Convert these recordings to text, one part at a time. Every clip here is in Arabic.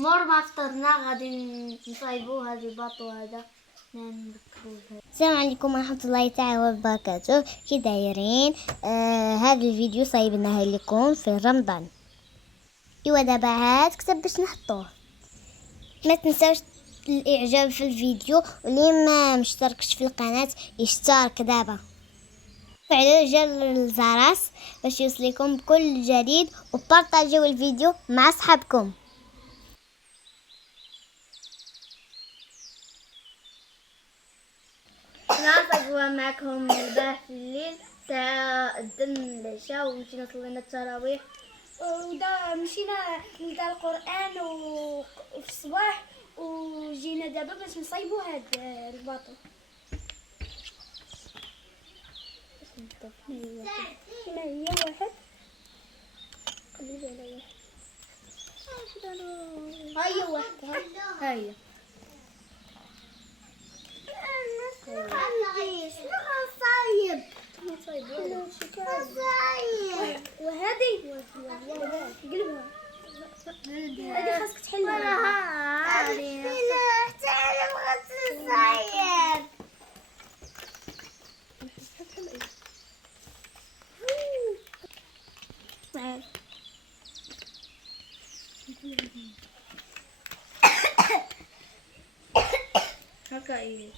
مور ما فطرنا غادي نصايبو هذا الباطو هذا السلام عليكم ورحمة الله تعالى وبركاته. كي دايرين؟ هذا الفيديو صايبناه لكم في رمضان. ايوا دابا هاد كتب باش نحطوه. ما تنساوش الاعجاب في الفيديو، واللي ما مشتركش في القناة يشترك دابا، فعلوا زر الجرس باش يوصلكم بكل جديد، وبارطاجيو الفيديو مع صحابكم. نصايبوها معكم البارح في الليل ساعة الدم العشاء، ومشينا صلينا التراويح مشينا نلقى القرآن وفي الصباح، وجينا دابا باش نصايبو هاد الباطو. هنا هي واحد قلبي على واحد، هاي واحد، هاي وهذه قلبها هذه خاصك تحلها. تعرف خاصك تصايب. هكا ايه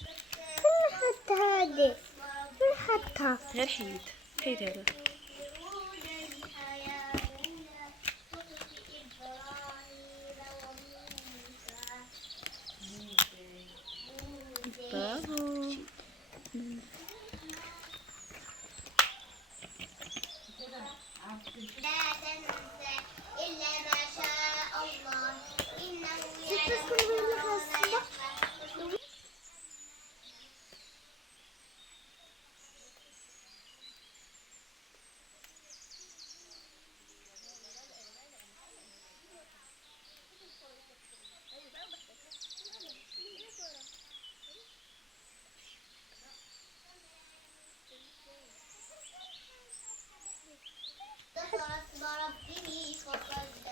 حتى هادي حتى غير حيد هذا. برافو. لا تنسى إلا ما شاء الله إنه يعلم.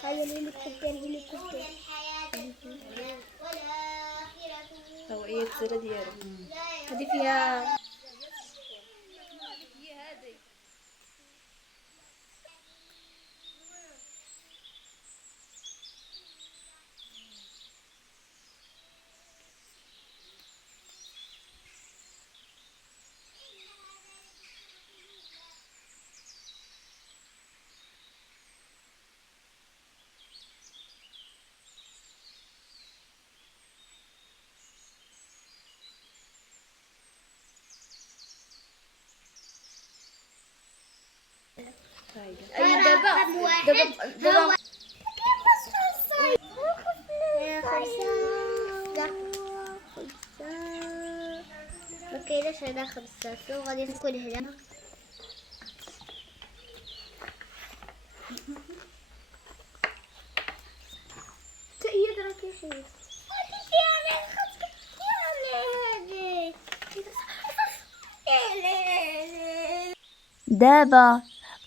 هاي اللي كنت هو ايه التسالة ديالو هذه فيها دابا ما كايناش هذا خبزة، سو غادي نكون هنا. تأيد راكي حيد دابا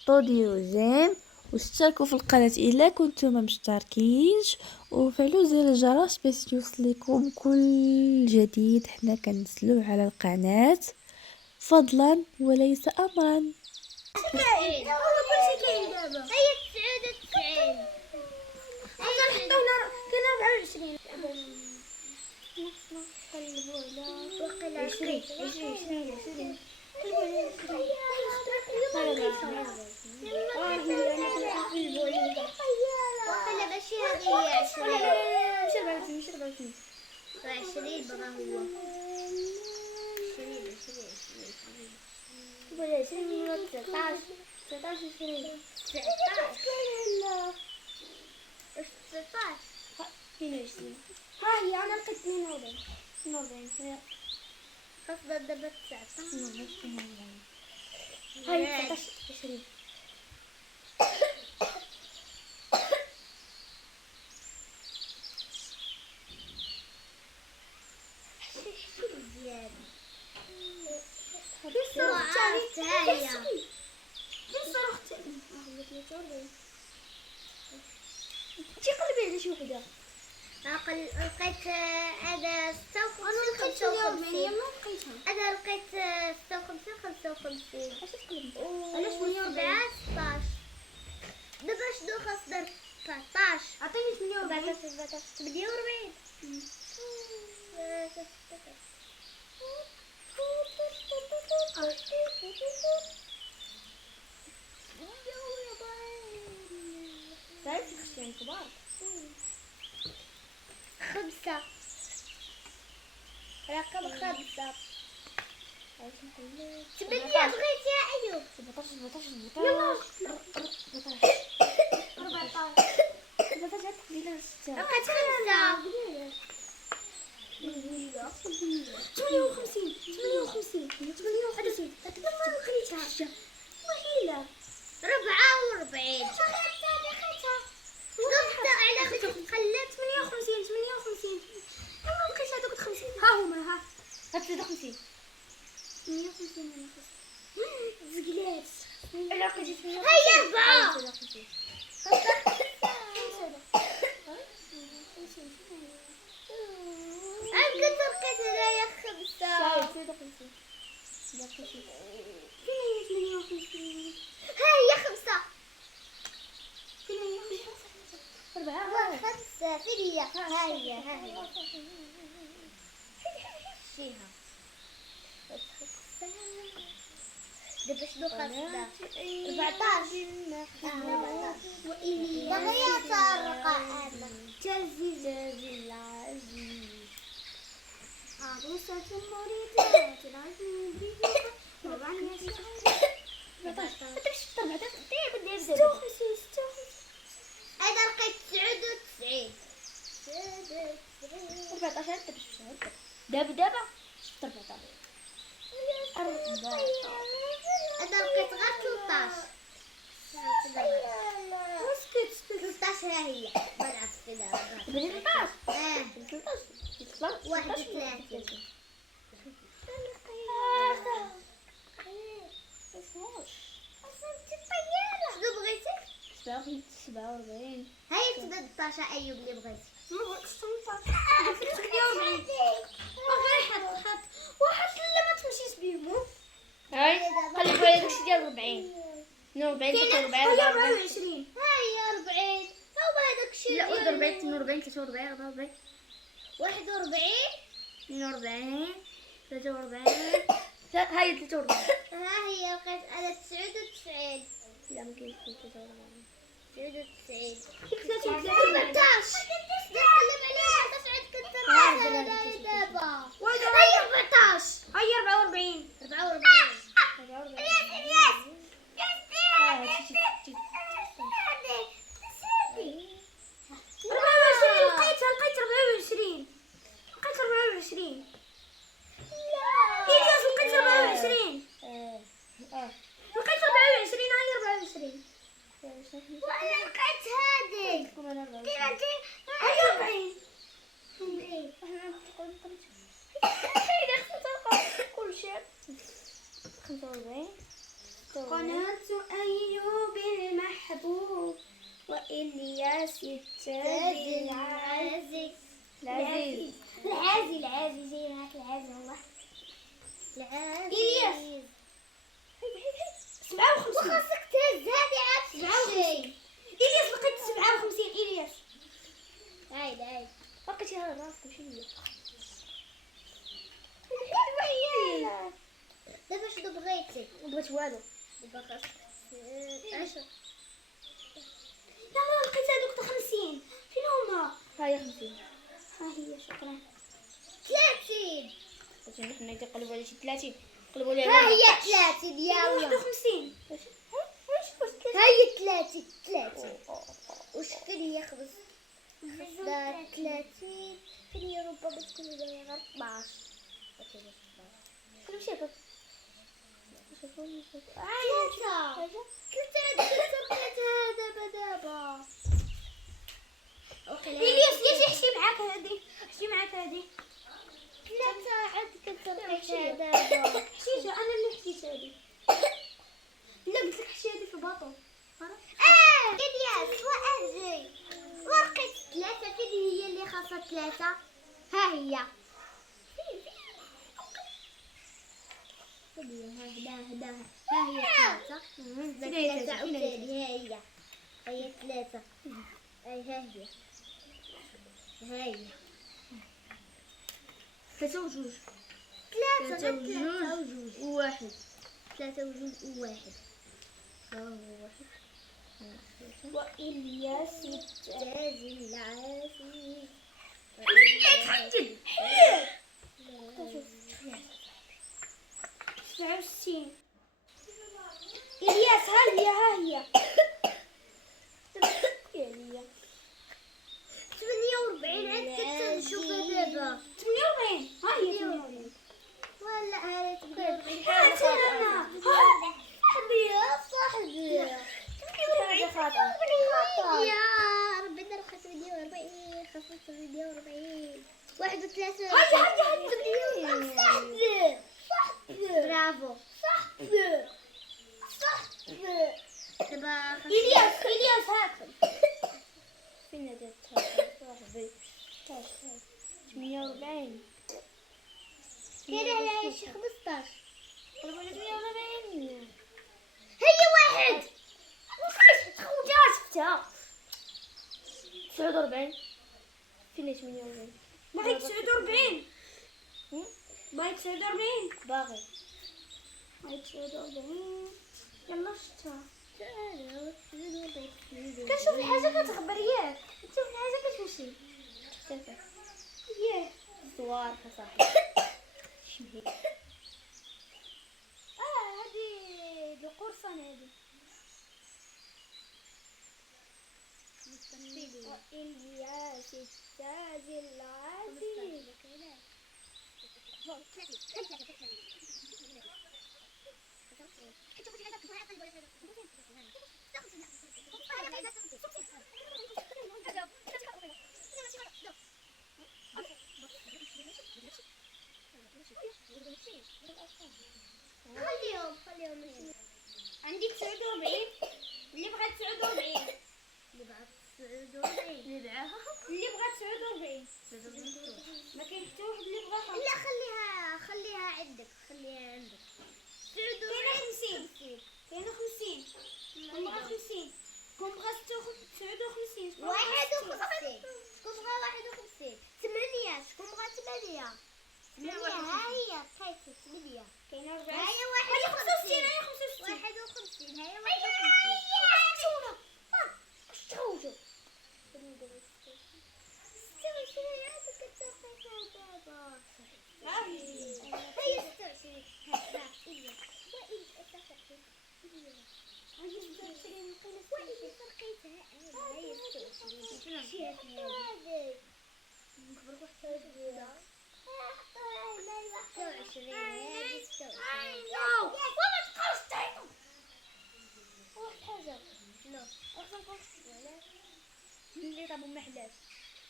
هبطوا ديروا جيم واشتركوا في القناة الا كنتم مشتركينش، وفعلوا زر الجرس باش يوصلكم كل جديد حنا كننزلو على القناة، فضلا وليس امرا. هي 99. كاين 24 وقيلا ماشي هذه هي 20. مش 24 20 بابا هو 20 19 20 22. ها هي انا لقيت 42 خاصة دابا 19. هاي 19 20. شي قلبي على شي وحده لقيت هذا 56 انا لقيت 140 ما لقيتها. انا لقيت 56 55 علاش 140 16 دابا شنو خاص ندير 19 عطيني 48 48 تعرف الخشين كبار. 5 رقم 5 8 بغيت يا ايوب 14 بقات 58 ما لقيتها وهيله 44 على خلات 58 انا لقيت هذوك 50 ها هما ها 53 58 زقلات الا لقيتي 58 هيا 4 أنا قلت لقيت هنايا 5 هيا 5 5 فيديا هيا شيها دابا شنو خاصنا 14 وإلي سرقة جزي العزيز عروسة مريضة العزيز طبعا يا شيخ 56 أنا لقيت 99 14 دابا 14 أنا لقيت غير 13 13 ها هي ما نعرف كذا 31 شنو بغيتي؟ 47 هيا 18 أيوب اللي بغيتي واحد لا ما تمشيش بيهم هاي خلي بالك داكشي ديال 40 من 40 حتى 40 24 هيا 40 هو هذاك الشيء لا 41 42 43 44 41 42 43 هاي 43 ها هي لقيت أنا 99 لا ما كاينش 43 99 14 نقلب عليها تسعد كنت دابا هيا 14 هيا 44 44 لقيت 24 إلياس لقيت 24 لقيت 24 هيا 24 وأنا لقيت هذه هيا 40 كل شيء 45 قناة أيوب المحبوب وإلياس التاج العزيز العزيز العازي زي هاك العازي والله إلياس 57 وخاصك تهز هذه عاد 57 إلياس لقيت 57 إلياس هاي لقيتي هذا راسك ماشي ليا دابا شنو بغيتي؟ ما بغيت والو دابا خاصك 10 يلا لقيت هذوك 50 فين هما هاي 50 ها هي شكرا 30 باش نحن نقلبوا على شي 30 قلبوا على ها هي 30 يلا 51 هاي 30 وشكون هي 30 فين هي ربما تكون هي 12 كل شيء دابا إلياس يجي احشي معاك هذه احشي معاك هذه ثلاثة عاد كنت احشيها. دابا حشيتها انا اللي حشيت هذه لا قلت لك حشي هذه في الباطو إلياس وأجي ورقة 3 فين هي اللي خاصها 3. ها هي. ها هي 3 عاوتاني. ها هي 3. ها هي 3 وجوج 3 وجوج وواحد. 3 وجوج وواحد. وإلياس التاج العافي. تحدد 69. إلياس ها هي 48. عندك نشوفها دابا. 48 ها هي 48. ولا هاي 48. صاحبي يا ربي دار 45. 45 31. برافو. دابا إلياس هاكل فين درتها صاحبي 48 كاين على شي 15. 48 هي واحد. وخايف تخوتها شفتها 49 فين 48 باغي 49 باغي 49 باغي 49 يلا شفتها كنشوف الحاجه كتخبر ياك كنشوف الحاجه كتمشي صافي ياه صوار صاحبي. هذه القرصان هذه وإلياس التاج العزيز خليهم. عندي 49 اللي بغات 49 اللي بعد 49. اللي بغات 49 ما كاين حتى واحد اللي بغا لا خليها عندك. 49. كاين 50 كون بغا 50 كون بغا 59 51. شكون بغا 51؟ 8. شكون بغا 8؟ 8. ها هي بقيت 8. كاين ها 40 هي 51 51. ها هي 51. شتوجو اللي طابو ما حلاش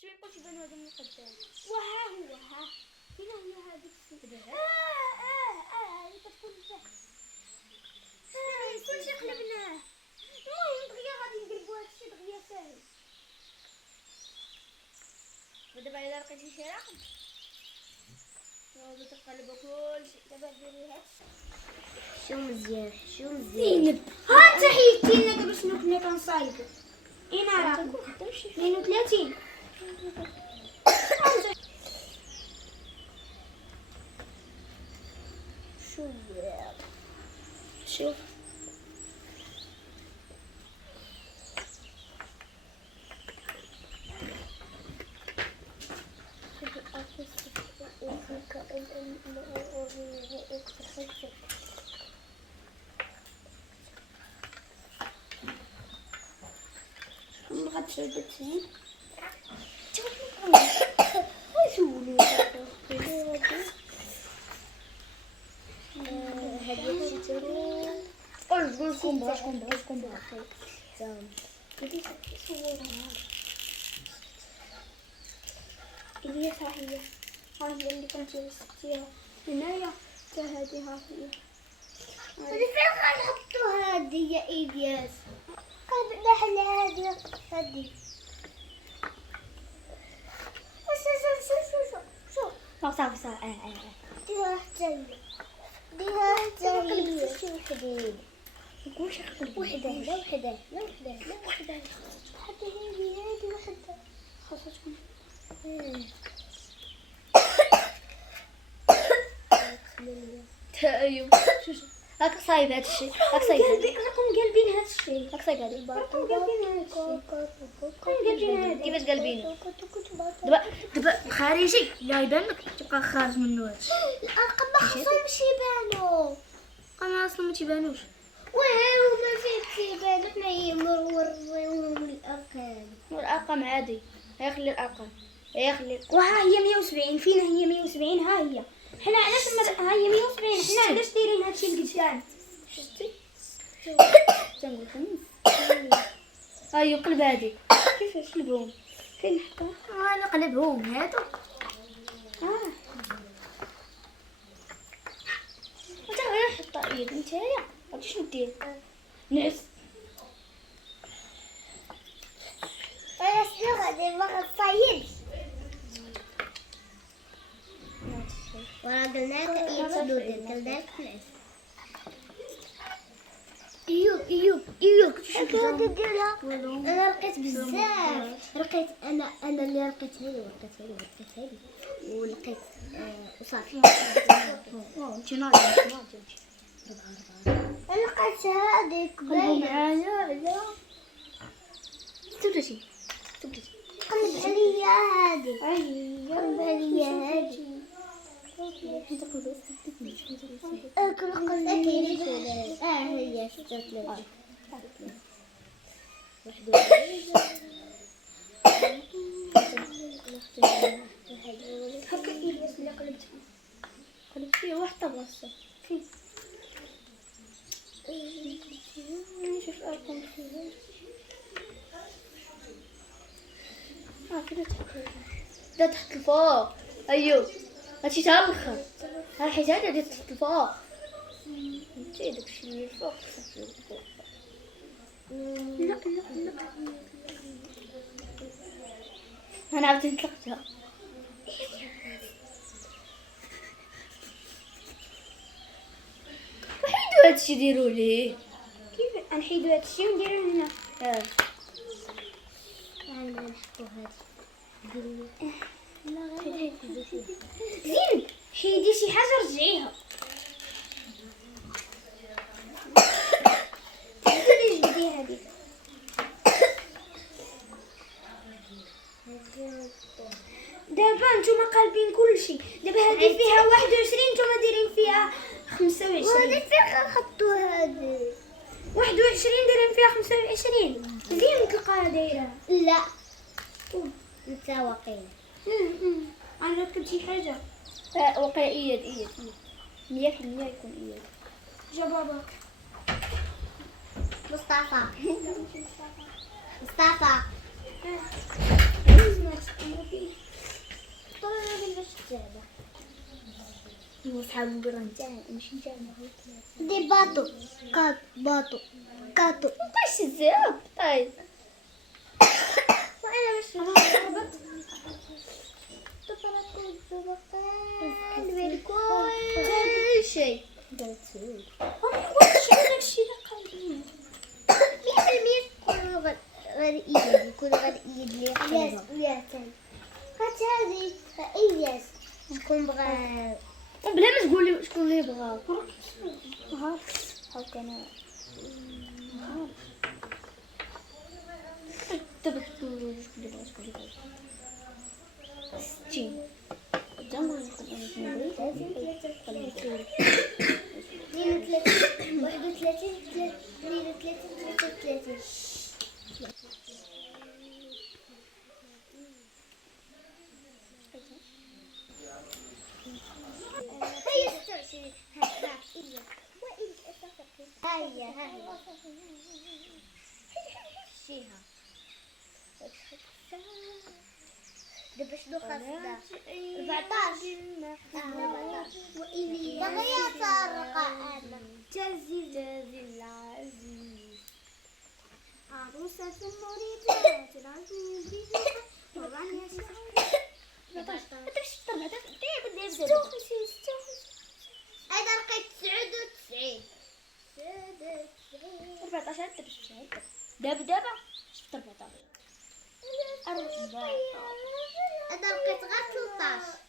شوف يقولش يبان هذا من القدام وها هو ها فين هي هذيك السيده اللي كتكون تحت كلشي قلبناه المهم دغيا غادي نقلبو هادشي دغيا ساهل ودابا الا لقيتي شي رقم غادي تقلبو كلشي دابا ديري هادشي شو مزيان. زينب ها انت حيدتي لنا دابا شنو كنا كنصايبو اين راه 32 شوف شكون بغات تشرب تزيد هذه شي ترو. قول شكون بغا إلياس ها هي اللي كنتي وصفتيها هنايا حتى هادي ها هي هذه فين غنحطو؟ هذه يا إلياس قلبنا حل هذه. واش صافي صافي. ديها حتى هي ديها حتى هي شي وحدين. نقول شي وحده لا وحده لا وحده لا وحده. حتى هذه وحده خاصها تكون ايوه. هاك صايب هذا الشيء. هاك صايب. راكم قالبين هذا الشيء. هاك صايب هذا الباطل. قالبين كيفاش قلبينه؟ دابا خارجي لا يبان لك تبقى خارج منه هذا الشيء. الارقام ما خصهمش يبانوا. انا اصلا ما تيبانوش. واه ما فيه تيبان حنا هي مرور الارقام. والارقام عادي. خلي الارقام. خلي وها هي 170. فين هي 170؟ ها هي. حنا علاش ها هي 170؟ حنا علاش دايرين هادشي القدام؟ شفتي تنقول لكم ايوا قلب هادي. كيفاش قلبهم؟ فين حطها؟ انا قلبهم هادو. انت غير حط ايد نتايا. عرفتي شنو دير؟ نعس. انا شنو غادي ما غتصايبش. ورا قلنا لك يتسدود قلنا لك نعس. ايوب شنو غادي ديرها؟ انا لقيت بزاف. لقيت انا اللي لقيت هذه ولقيت وصافي. انت ناضي. انا لقيت هذيك قلبوا باينه. معايا لا تبدتي قلب عليا هذه. قلب عليا هذه. اكل قلبي. هي 36. هكا الياس اللي قلبت فيه واحد بلاصه فين نشوف ارقام فيها. كده ده تحت الفوق. ايوه هاتي تاع الاخر. ها حيت هذا تحت الفوق. انتي داكشي اللي فوق صافي الفوق. لا انا عاودت نطلقتها. وحيدو هادشي ديروا ليه. كيف نحيدو هادشي ونديرو هنا؟ انا نحطو زين حيدي شي حاجه رجعيها. تقدري جبدي هذيك. دابا نتوما قالبين كلشي. دابا هذه فيها 21 نتوما دايرين فيها 25. وهذه فين غنحطوا هذه 21 دايرين فيها 25. زين تلقاها دايره. لا متساوقين. انا كنت شي حاجه وقع ايد 100% يكون ايد. جا باباك مصطفى. وصحابو برانتان نمشي نجمع دي باتو باش الزرب طيب. وانا باش نهربط كل شيء درتو. انا قلت شي داكشي اللي قالبين 100% غير ايد يكون غير ايد اللي قلبها. هات هذه اياس شكون بغا بلا ما تقولي شكون اللي بغا. هاك انا دابا شكون اللي بغا 60. جنقول لكم دابا شنو خاصنا 14 بغيا سرقة أنا جازي العزيز عروسة مريدة العزيز طبعا يا شيخ 14 باش تطلع 56. انا لقيت 99. 14 انت باش تعد دابا شفت 14. انا لقيت غير 13.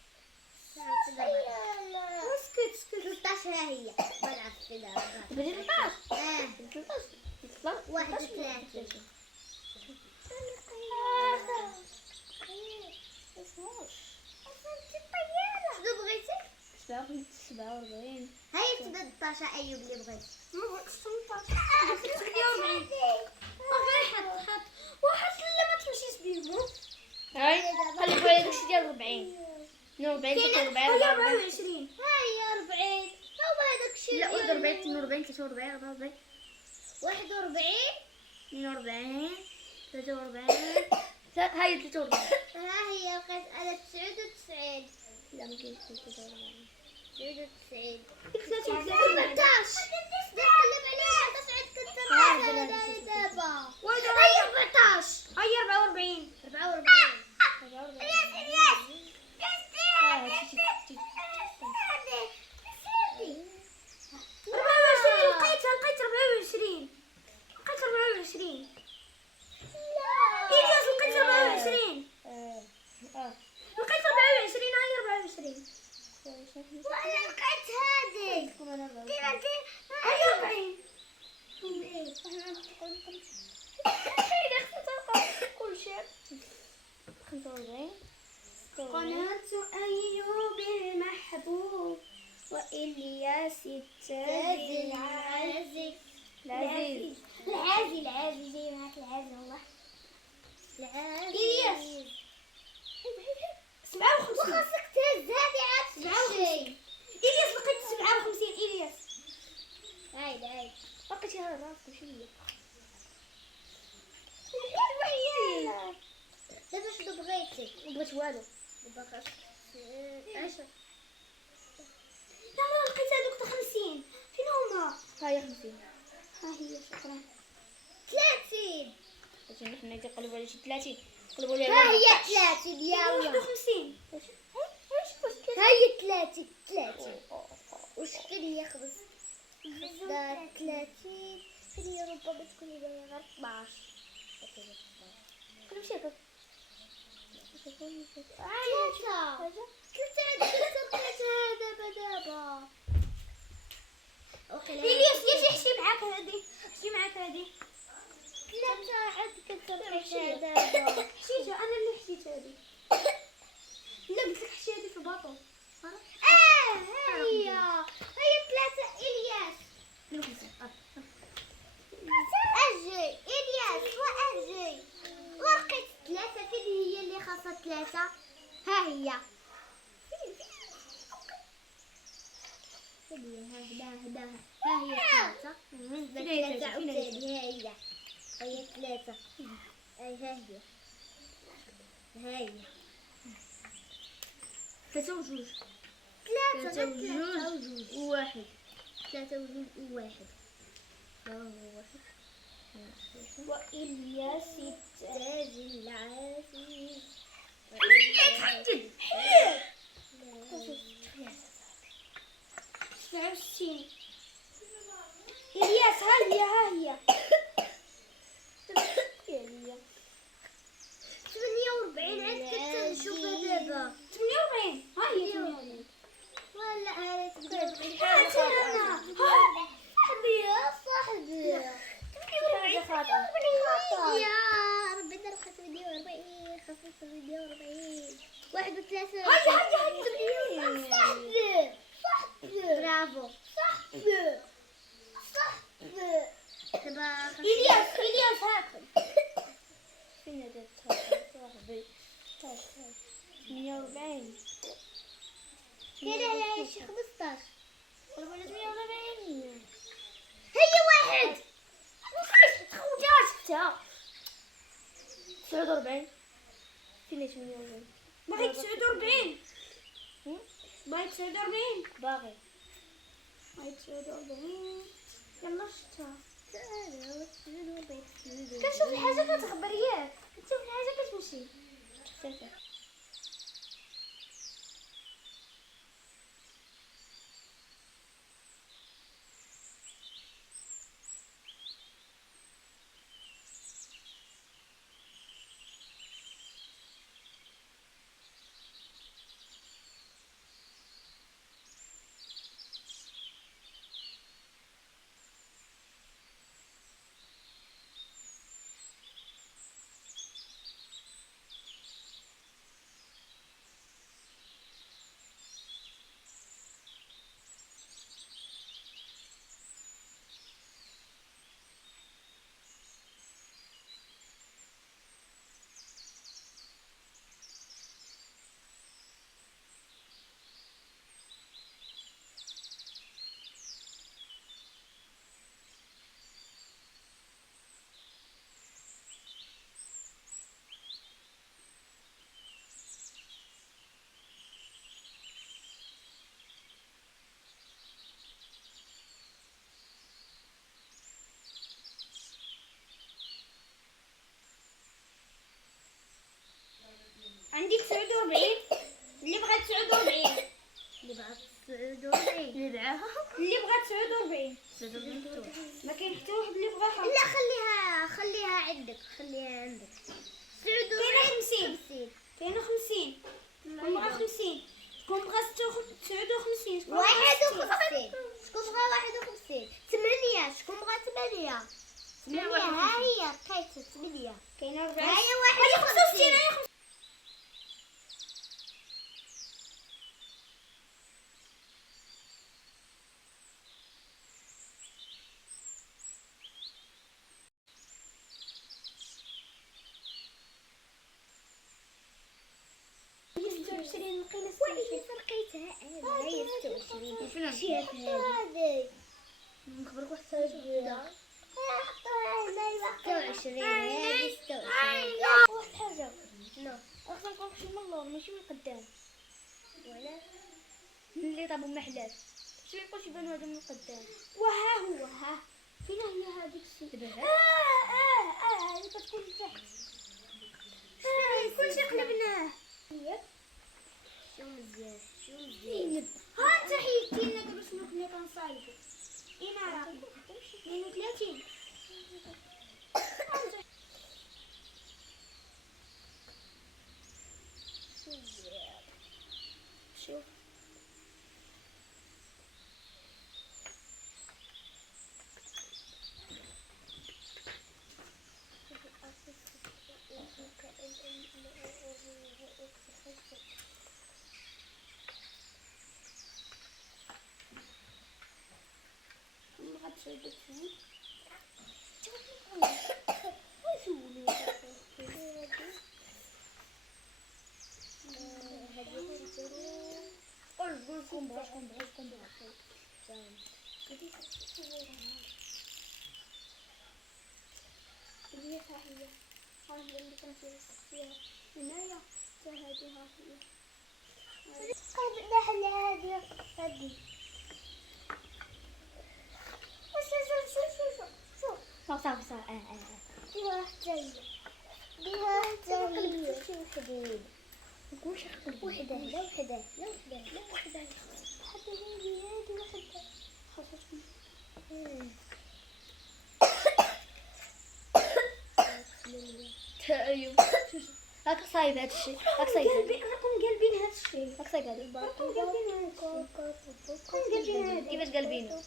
اسكت 13 ها هي. ما نعرفش دابا. بدي 13. اه 13 31. شنو بغيتي؟ 47. هاي تبدا 13 ايوب اللي بغيتي. واحد لا ما تمشيش بيه. هاي خلي بالك داكشي ديال 40. 40 23. هاي 40. هو هذاك الشيء. لا 41 42 43 44 41. 42 43 هاي 43. ها هي لقيت انا 99. لا ما كاينش 43. 99. 14. 14. نقلب عليها تصعد كنت دابا. هاي 14. هاي 44. 44. لقيت 24. إلياس لقيت 24. لقيت 24. هاي 24. وانا لقيت هذه. هاي 40. كل شيء 45. قناة أيوب المحبوب وإلياس التاج العازف. العازي جاي معك العازي والله. إلياس 57. وخاصك تهز هذه عاد شيء. إلياس لقيت 57. إلياس هاي لقيت هذا راسك شوية. دابا شنو بغيتي؟ بغيت والو. دابا اش لا لقيت هذوك 50. فين هما؟ هاي 50. ها هي شكرا. 30. باش حنا نقلبوا على شي 30. قلبوا لي ها هي 30 يلا. 51. ها هي 30. وش هي خبز؟ 30 هي ربما تكون غير 12. كل شيء دابا إلياس يجي احشي معاك هذه. احشي معاك هذه. 3 عاد كتبقى دابا. حشيتها انا اللي حشيت هذه. لا قلت لك حشي هذه في الباطو. هي 3 إلياس. أجي إلياس وأجي ولقيت 3. فين هي اللي خاصها 3؟ ها هي. هدا ها هي 3. هي 3 عاوتاني هي 3. أي ها هي. 3 وجوج. 3 وواحد. 3 وواحد. وإلياس تاج العزيز. حدد. 67. إلياس ها هي. 48 عاد كنت نشوفها دابا. 48. ها هي 48. ولا هاي 48. صاحبي. يا ربي انا لقيت 48. خاصة 48. 31. برافو. دابا إلياس هاكل. فين هذا صاحبي؟ 48. كاين على شي 15. ولا 48. هي واحد. وخايف تخوجات حتى 49. فين 48؟ باغي 49. باغي 49. باغي 49. يلا شتا كنشوف الحاجه كتخبر ياك. كتشوف الحاجه كتمشي. عندي 49. اللي بغى 49. اللي بعد 49 اللي بغى 49. ما كاين حتى واحد اللي بغاها. لا خليها عندك. كاينه 50. كاينه 50. شكون بغى 50؟ شكون بغى 59؟ شكون بغى 51. شكون بغى 51؟ 8. شكون بغى 8؟ 8 ها هي لقيت 8. كاينه 4. ها هي 51. لقيتها انا هي 26. شوف هذه نخبرك واحد 26. هذه 26. واحد الحاجه. خصنا نكون نمشيو من اللور ماشي من القدام. ولا اللي طابو محلات شي يبقاوش يبانو هادو من القدام. وها هو ها فين هي هذيك السيده؟ هي كتكون تحت. كلشي قلبناه. شو مزيان. ها انت حيدتي لنا دابا شنو كنا كنصايبو. اين راه 32. شوف ما غتشوفوا فين هي صحية. ها هي اللي كنت فيها هنايا حتى هادي ها هي. قلبنا حنا هذه شوف صافي ديها حتى هي وحدين واش وحده لا وحده حتى هذه وحده خاصكم. ايوه هاك صايب هذا الشيء. هاك صايب راكم قالبين هذا الشيء. هاك صايب هذا. راكم قالبين كيفاش قالبينه؟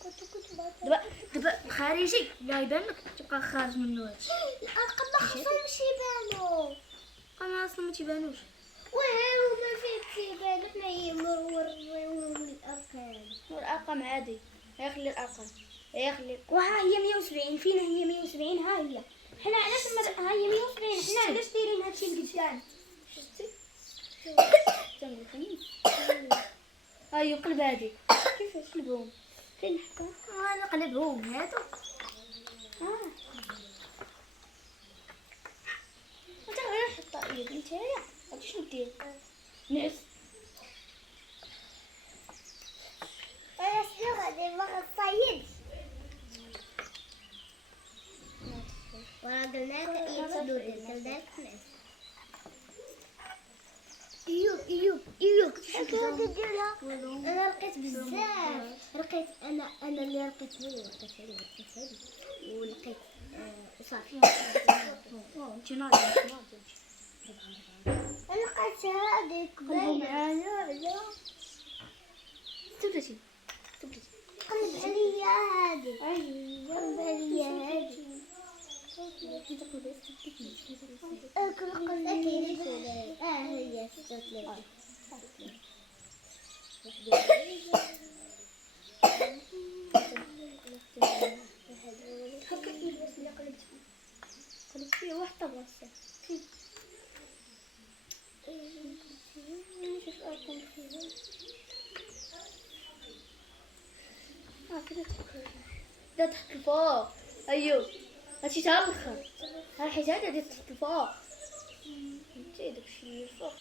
دابا خارجي لا يبان لك تبقى خارج منه هادشي. الارقام ما خصهمش يبانوا. انا اصلا ما تيبانوش. وهو ما فيك تبان حنا يمروا الارقام. والارقام عادي. يخلي الارقام يخلي. وها هي 170. فينا هي 170. ها هي. حنا علاش ها هي 170. حنا علاش دايرين هادشي لقدام؟ شفتي تنقول هاي قلب هادي. كيفاش قلبهم؟ فين حكا؟ انا قلبهم هادو. انت غير حط ايد نتايا. هادي شنو دير؟ نعس. ولا شنو غادي ما غتصايدش. ورا قلناك قلناك ايوب كنت ديرها. انا لقيت بزاف. لقيت انا اللي لقيت هذه ولقيت وصافي. انت ناضي. انا لقيت هذيك باينه. لا تبتي قلب عليا هذه. قلب عليا هذه. هي 36. هكا البس اللي قلبت فيه واحد طباسة. نشوف ارقام فيها. كده تحت الفوق. ايوه هادشي تا الاخر. ها حيت هذا تحت الفوق. انتي داكشي الفوق.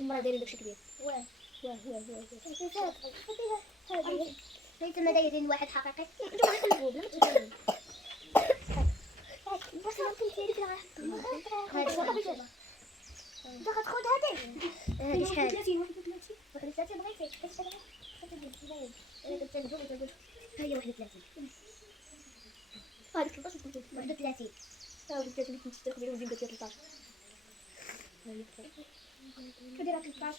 مرة دايرين داكشي كبير. واه تما دايرين واحد حقيقي. نتوما غنقلبوه بلا ما تفهموا. بس ما كنتي فين غنحطو. انت غتاخد هادي شحال 31 بغيتي حيت انا ها هي 31 هذيك 13 كنت 31 31 كنت تقدروا نزيد 13 كدير 13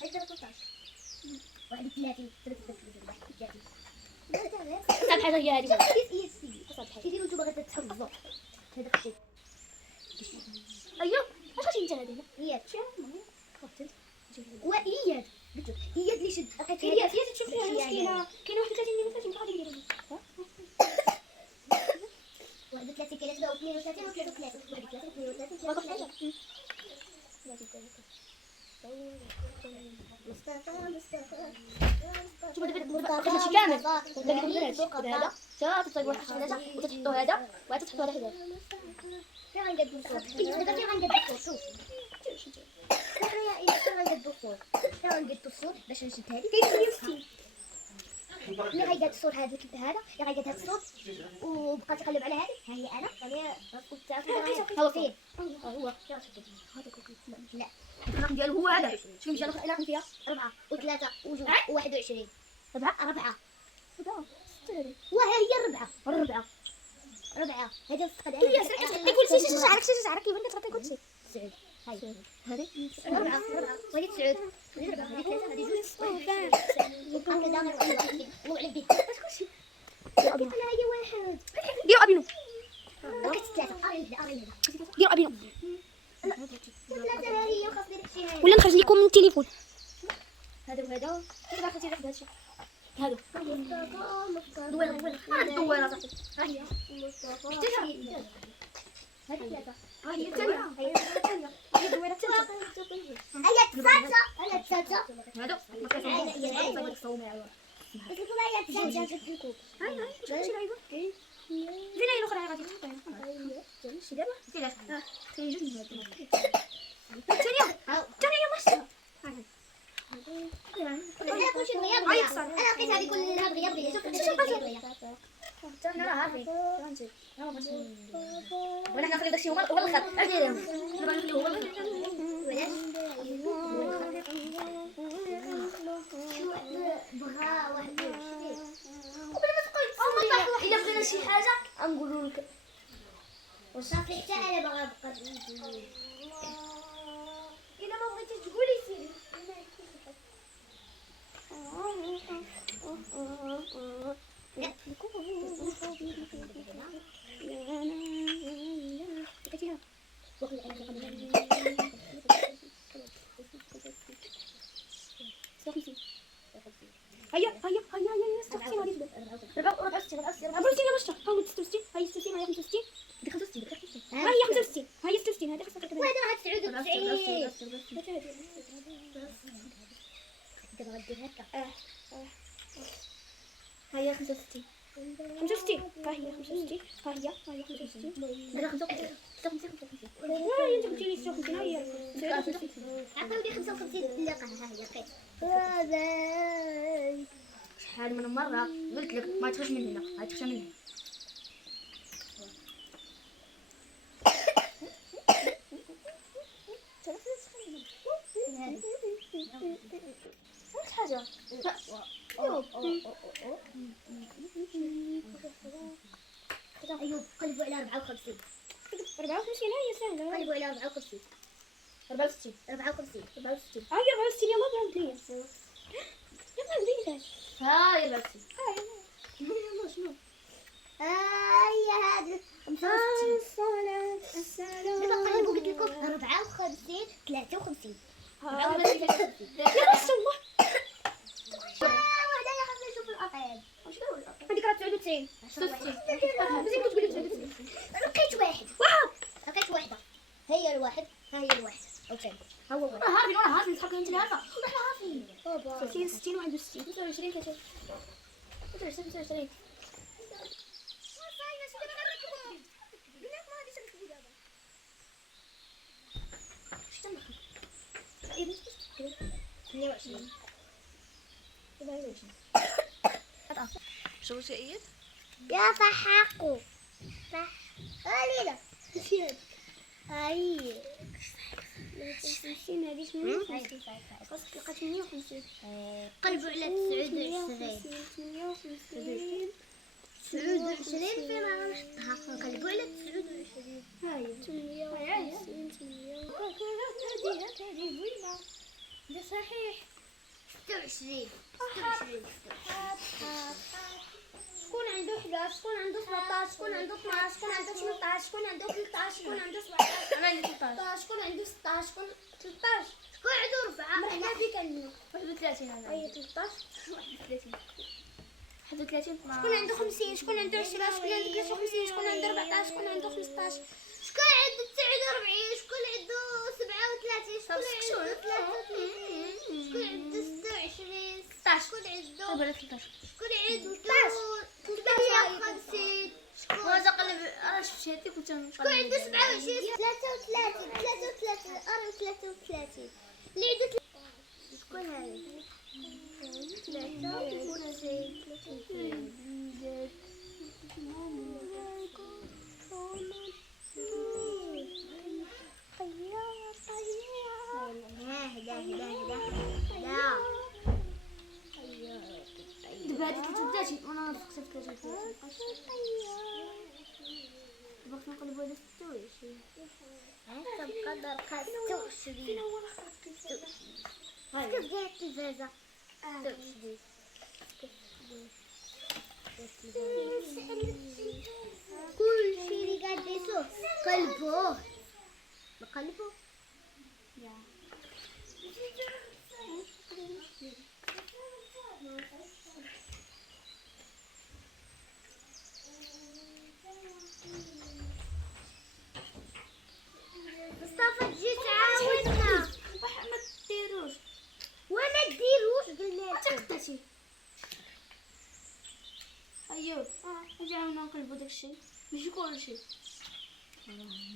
حيت 13 31 31 صعب حاجه هي هذه صعب حاجه كيديروا نتوما غادي تحفظوا هذاك الشيء ايوا اش غادي انت هذه اياد واياد قلت لك اياد اللي شد اياد تشوف فيها مسكينه كاينه 31 غادي نديروا 31 كاينه 32 و 33 شوف دابا هادشي كامل هذا تا تصايبوا هذا وتحطوا هذا وعاد تحطوا هذا حدا فين غنقادو فين غنقادو شوف فين غنقادو الصوت باش نشد هذه كاين اللي غيقاد الصوت هذا اللي غيقاد هذا الصوت وبقى تقلب على هذه ها هي انا يعني غتكون تاع هو فين هو لا الرقم ديالو هو هذا شنو جا الرقم فيها 4 و3 و 21 4 وها هي الربعة هذا الفقد هي تعطي كلشي شعرك كيبان كتعطي كلشي سعود هاي هذه 4 وهذه 9 هذه 4 هذه 3 هذه 2 هكذا غير وعلى البيت كلشي انا هي واحد ديروا ابينو كاين 3 ديروا ابينو ثلاثة هي وخاص دير شي هاي ولا نخرج لكم من التليفون هذا وهذا كيف باغي تدير هذا الشيء هادو دويره صاحبي ها هي هذه ثلاثة هي الثانية هي الثانية هي دويره الثالثة هي الثالثة هادو هادو تصومي على بس الفضاء هي الثالثة هاي واش غادي لعيبة فين هي الاخرى غادي تحطيها شي دابا ثلاثة ثاني جوج من الثانية ماشي انا كلشي دغيا انا لقيت هذه كلها دغيا شوف انا راه عارفين ولا حنا نخليو داكشي هو الخط ديالهم دابا نخليو هو علاش بغا واحد قبل ما تقول الا بغينا شي حاجه غنقولوا لك وصافي حتى انا باغا نبقى الا ما بغيتيش تقولي سيري هيا هيا 65 ها هي 65 ها هي 65 دابا 55 ها هي انت قلتي لي 56 ها هي عطاودي 55 اللقاء ها هي لقيت هذا شحال من مره قلت لك ما تخرج من هنا تخشى من هنا حاجه أيوب قلبوا على 54 54 هي سهلة قلبوا على 54 64 54 64 هاي 64 يلا بلا ندير يلا ندير هاي 64 هاي شنو هاي هذا 65 السلام دابا قلبوا قلت لكم 54 53 يلا شوف واحد يا خاصنا نشوف الأطيب واش 96 لقيت واحد لقيت واحدة. هي الواحد ها هي الواحد عاوتاني ها هو واحد. وانا عارفين نضحك انت اللي عارفه احنا عارفين بابا 60 60 61 25 23 شو شقيت؟ يا صحاقو صح قليلة هاي هذه شنو خاصك تلقى 58 قلبوا على 29 29 فين غنحطها نقلبوا على 29 هاي 58 هذه زوينه ده صحيح 26 شكون عنده 11 شكون عنده 17 شكون عنده 12 شكون عنده 18 شكون عنده 13 شكون عنده 17 انا عندي 13 شكون عنده 16 شكون 13 شكون عنده 4 مرحبا بك عندنا 31 انا هي 13 31 31 شكون عنده 50 شكون عنده 20 شكون عنده 53 شكون عنده 14 شكون عنده 15 شكون عنده 49 شكون عنده 37 شكون عنده 33 شكون عنده 26 16 شكون عنده ولا 13 شكون عنده 58 وانا قلب انا شفت هذيك كنت شكون عنده 27 33 33 اللي عنده شكون هذا 33 دابا هذه 33 وانا نفقت 33 دابا خصنا نقلبوا على 26 تبقى درقة 26 هاي كيف داير التلفازة 26 كل شيء اللي قاعد يسوق قلبوه بقلبوه مصطفى تجي تعاودنا ما ديروش ولا ديروش قلنا انت لكم قطعتي ايوه اجي عاونا نقلبوا داكشي ماشي كلشي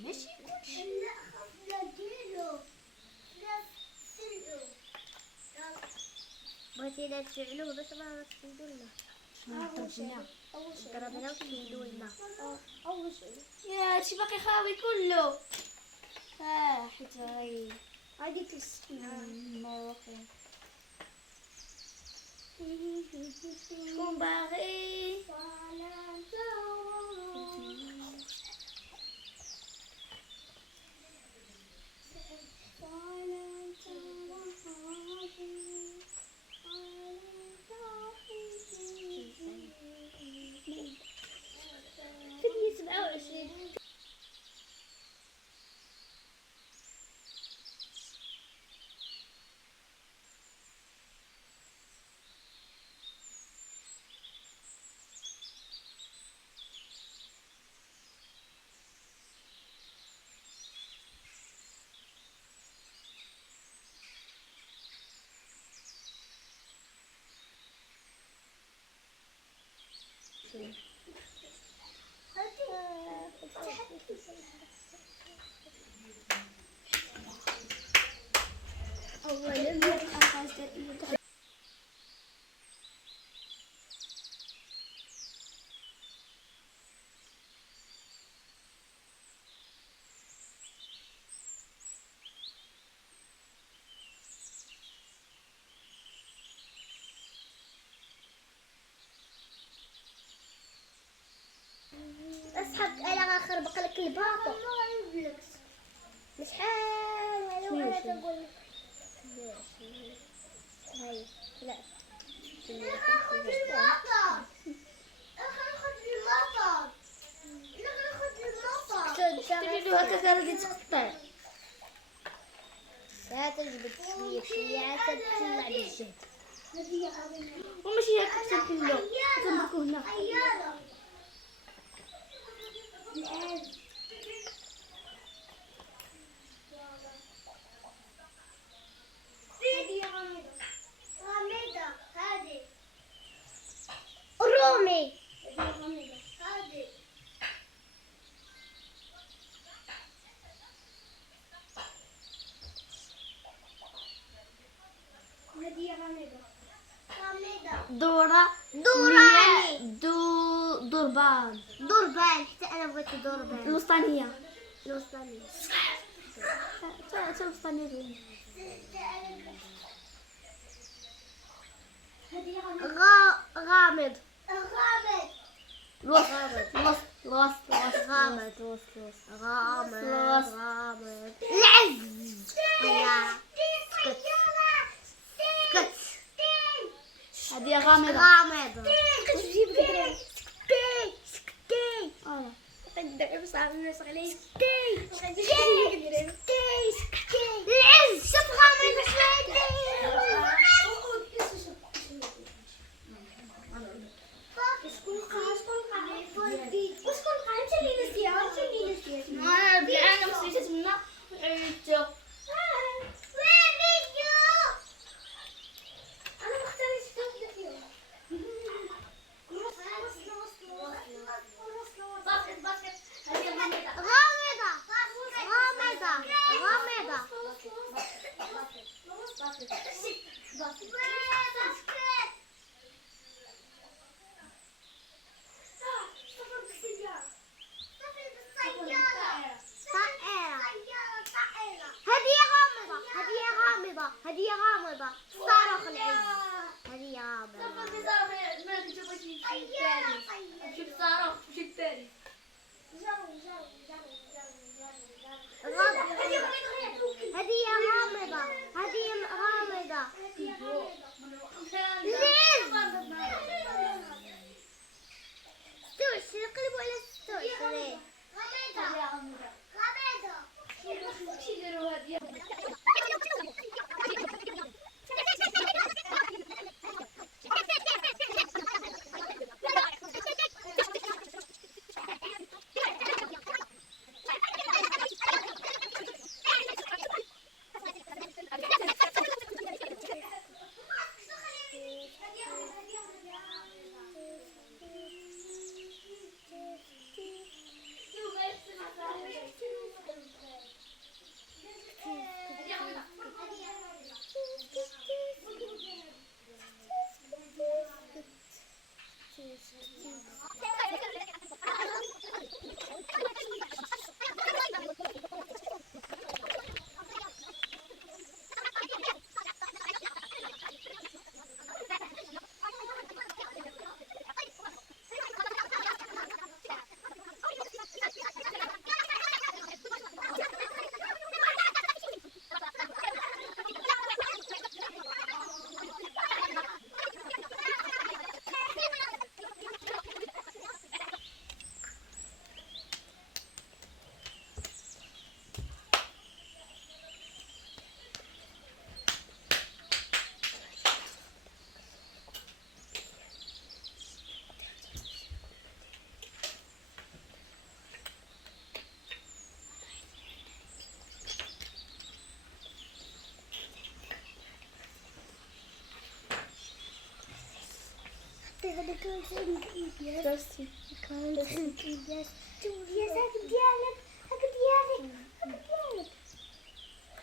ماشي كلشي لا خفنا ديرو لا تسلو بغيتي لا تفعلوه باش ما تفيدوا لنا ضربنا وتفيدوا لنا اول شيء يا هادشي باقي خاوي كله حيت هاي ديك السكينه ما واقع شكون باغي تبني 27 اسحق على خربق لك الباطو شحال هاي وانا تقول هاي لا تبيدو هكا غادي تقطع لا تجبد شويه عاد تطلع بالجهد وماشي هكا تبدلو كنبركو هنا دوربان. دوربان، حتى انا بغيت دوربان. الوسطانية. الوسطانية. حتى الوسطانية زوينة. غامض. الوسط. الوسط. الوسط. غامض. الوسط. غامض. الوسط. غامض. العز. يا سكت. هذه غامضة. غامض. جيب كده. سكتي. ندعي صعب الناس عليه. العز. شوف غامض شوية. هذه غامضة. صاروخ العز. هذه غامضة. شوف صاروخ شوف الثاني. هذه غامضة. هذه غامضة. استوعب قلب ولا استوعب.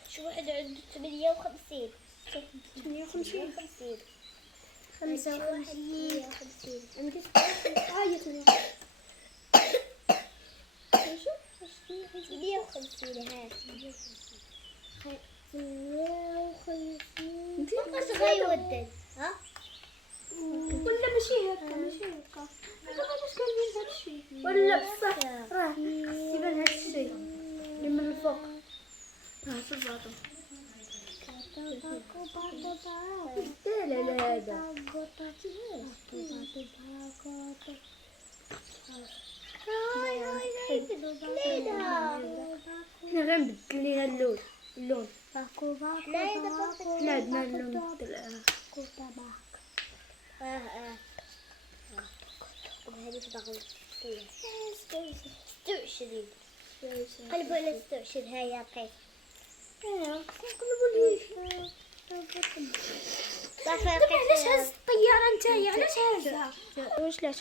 شو واحد عنده 58. 58. 55. عندي آية 58. ها 58. انت واش غيودد؟ ها ولا ماشي هكا ماشي هكا علاش كندير هذا الشيء ولا بصح راه خص يبان هذا الشيء اللي من الفوق شوف الباطن لا لا هذا حنا غنبدل ليها اللون لا عندنا اللون وهذه في ضغط 26. قلب ولا 26. هاي عطيك صافي. علاش هز الطياره نتايا علاش هازها واش لاش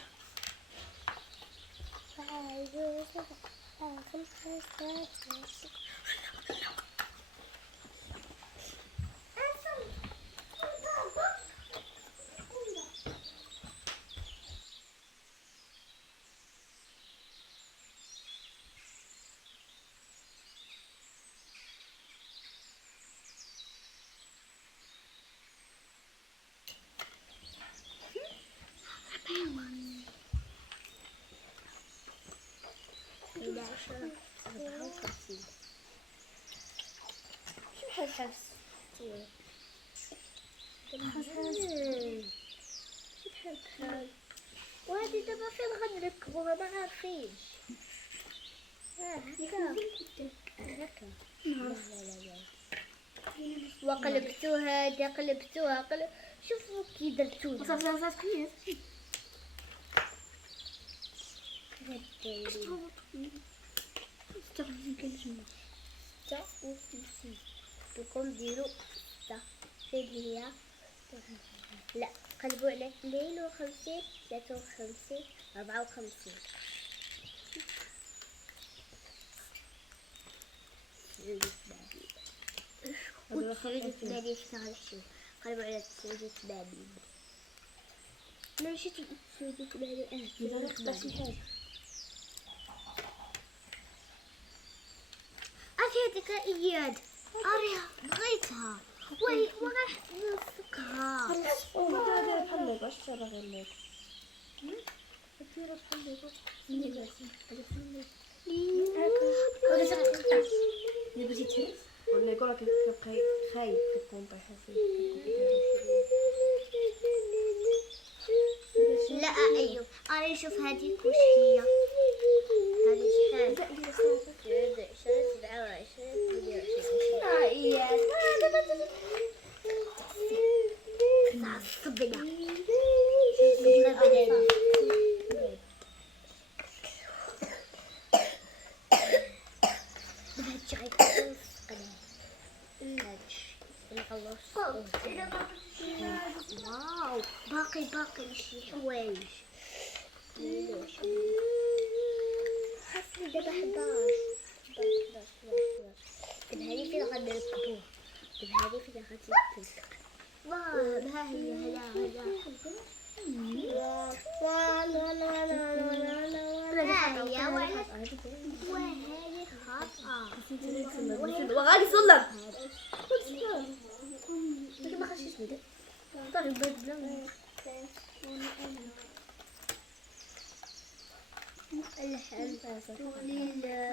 54. شو بحال حبس بحال وهادي دابا فين غنركبوها ما عارفينش. هكا وقلبتو هذا قلبتوها شوفوا كي درتو صافي لكم ديروا 6 هي لا قلبوا على 52 53 54 وتسعود اشتغل شو قلبوا على 89 ماشي 89 اذا نقدر شي حاجه هذيك اياد اريها بغيتها وي وراح نسقها هذا بحال لك واش باغي لك ولا يقول لك كيبقى خايف كتكون طايحه لا ايوه اري شوف هذيك واش هي هذه شحال 27 واو باقي شي حوايج حسني دابا 11 هذه فين غنركبوه هذه فين غتتلصق واه ها هي هلا وهذه خاطئة وغادي صلب ما خشيش بدا طيب بدنا الحمد لله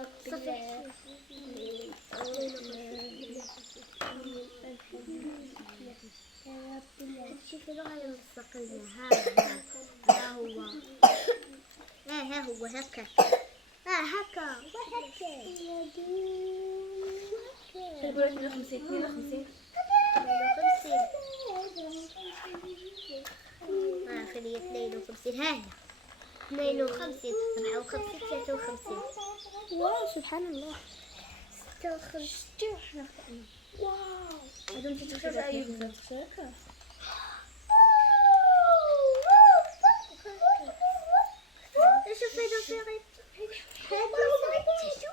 رب العالمين شوفي لو غيلصق لنا ها هو ها هو هكا هكا تقول 52 خليه 52 ها هي 52 54 53 واو سبحان الله 56 واو هذا انت تشوف شوف هذا صغير هذا شو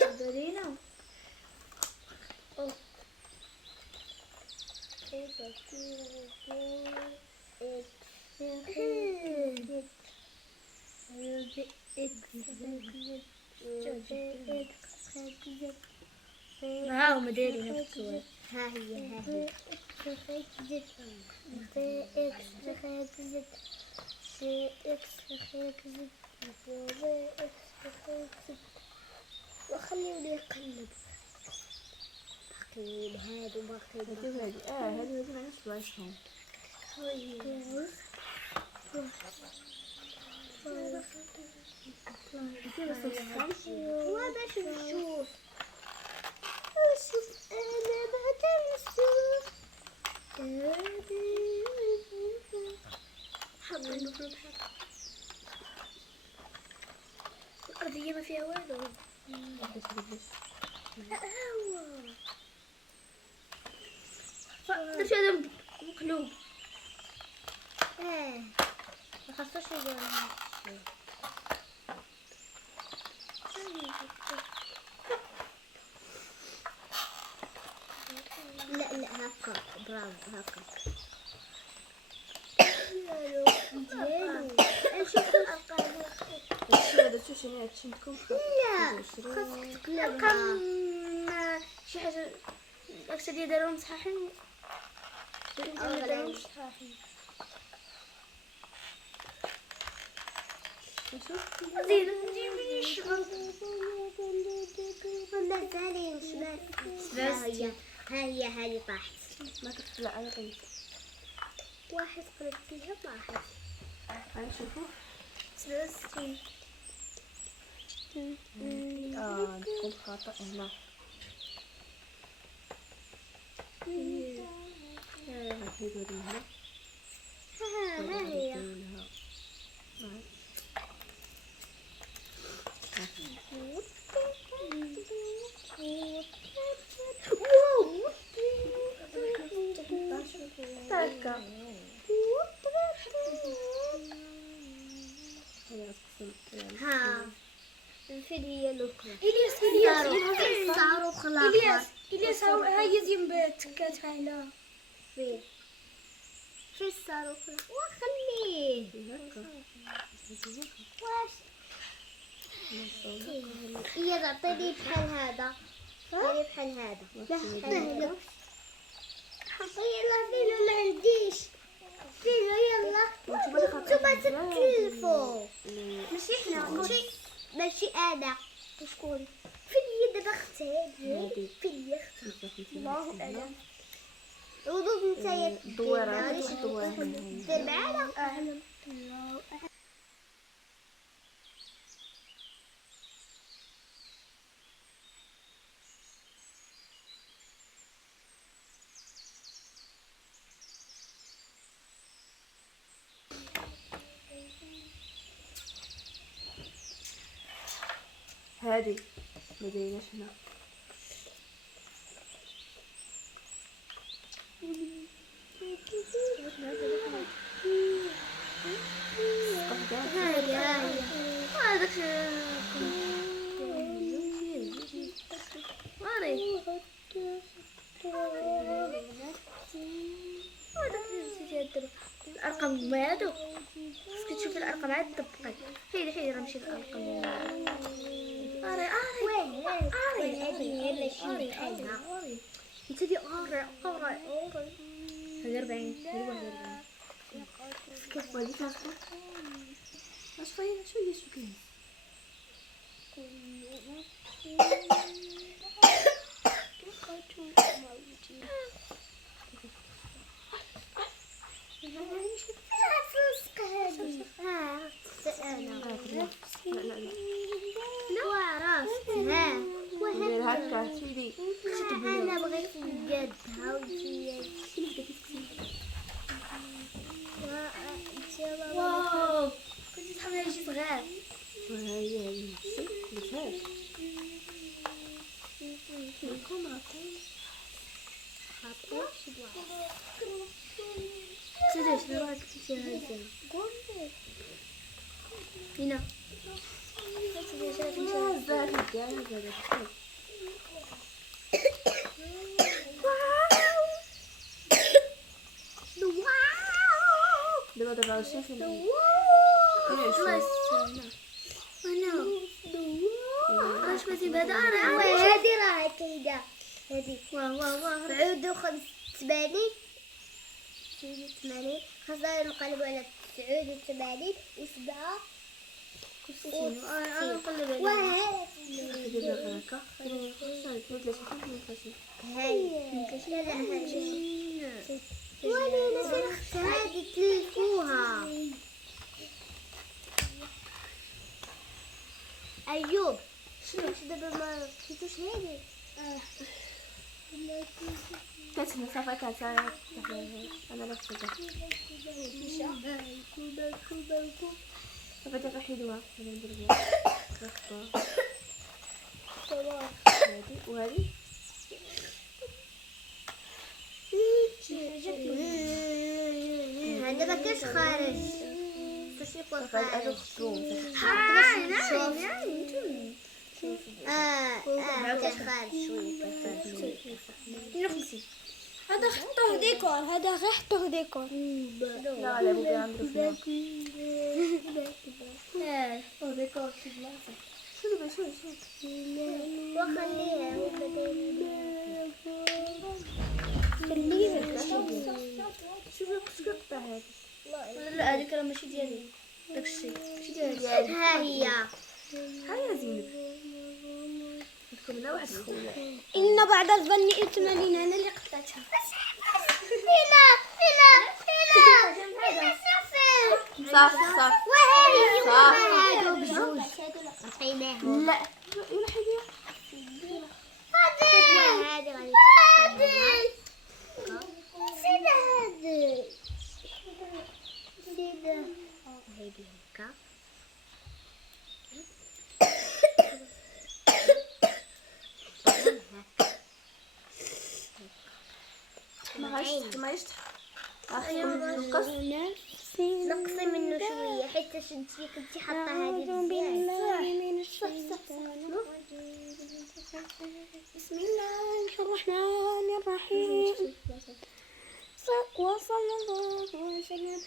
تما دارينا ها هم دايرين الكويت ها هي وخليهم يقلبوا باقيين هادو باقيين هادو ما عرفتش بلاصتهم وباش نشوف انا بعد نشوف حبوا نخرج الأرضية ما فيها والو درت هذا مقلوب ما خاصوش يدير لا هكا برافو هكا ديالو نشوف الارقام هذا شنو هادشي عندكم لا خاصك تقلبها شي حاجه داكشي اللي داروهم صحاحين زين تجيبني الشباب. ها هي هذه طاحت. ما كتطلع على غير واحد قلب فيها طاحت. غنشوفوا 67. نكون خطأ هنا. غنحيدو هادي هنا ها هي. هنا. هكا ها فين هي الأخرى؟ إلياس صاروخ إلياس هاي زين بتكات هايلا. فين الصاروخ؟ وخليه واش هي تعطيني بحال هذا. تعطيني بحال هذا. لا يلا فيلو ما عنديش فيلو يلا نتوما تتكلفوا ماشي حنا ماشي انا شكون فين هي دابا اختي فين هي اختي الله اعلم وضوء نتايا الدويرة علاش دير معانا أعلم. هادي ما دايريناش هنا. هذاك ماري الارقام هادو خصك تشوفي الارقام عاد طبقي. حيدي راه ماشي الارقام. اري انت دي اري هذا 40 هذا 41 كيف وليت هكا واش فاينه شويه كاين. ندير هكا سيدي. انا بغيت نقادها وانتي واو كنت تحمل شي صغير. وهي هادي لفاش سيدي شنو راك تمشي هكا هنا دابا شوفي الله يسترنا. واش بغيتي بهذا هادي راه كاينه هادي واه عود 85 89 خاصنا نقلبوا على 89 وسبعة انا نقلب عليه. وهادي دابا هكا هاي لا هادي ولينا سرخت هادي تلفوها. ايوب شنو دابا ما لقيتوش هادي كتسمى صافي كتعرف انا نفس الشيء صافي دابا حيدوها انا ندير بها هادي وهادي هذا ما كاش خارج شوفي هادو خارج خصهم كاش خارج شويه هذا حطوه ديكور. هذا غير حطوه ديكور. لا لا بغي نديرو فيها حطوه ديكور في بلاصه. شوفي وخليها ها هي. هيا زينب عندكم هنا واحد الخوله. إن بعد الظن إثمالين أنا اللي قطعتها. صافي صافي هادو بجوج. لا يلا حيديها. هادي غادي سيدة هادي سيدة هادي هكا. ما غاش نقصي منه شوية حتى شدتي كنتي حاطة هادي بسم الله الرحمن الرحيم. وصلى الله وسلم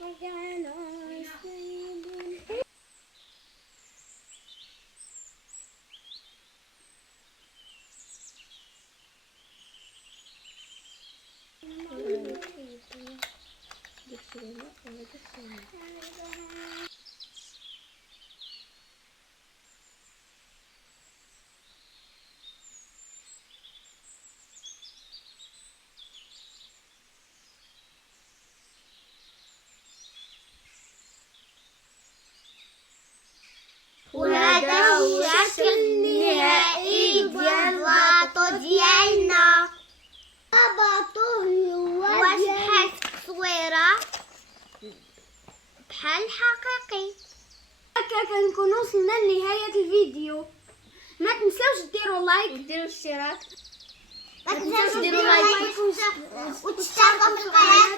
وجعل سيدنا. وهذا هو الشكل النهائي ديال الباطو ديالنا. الباطو واش بحال التصويره بحال الحقيقي. هكا كنكونوا وصلنا لنهايه الفيديو. ما تنساوش ديروا لايك وديروا اشتراك. ما تنساوش ديروا لايك وتشتركوا في القناه.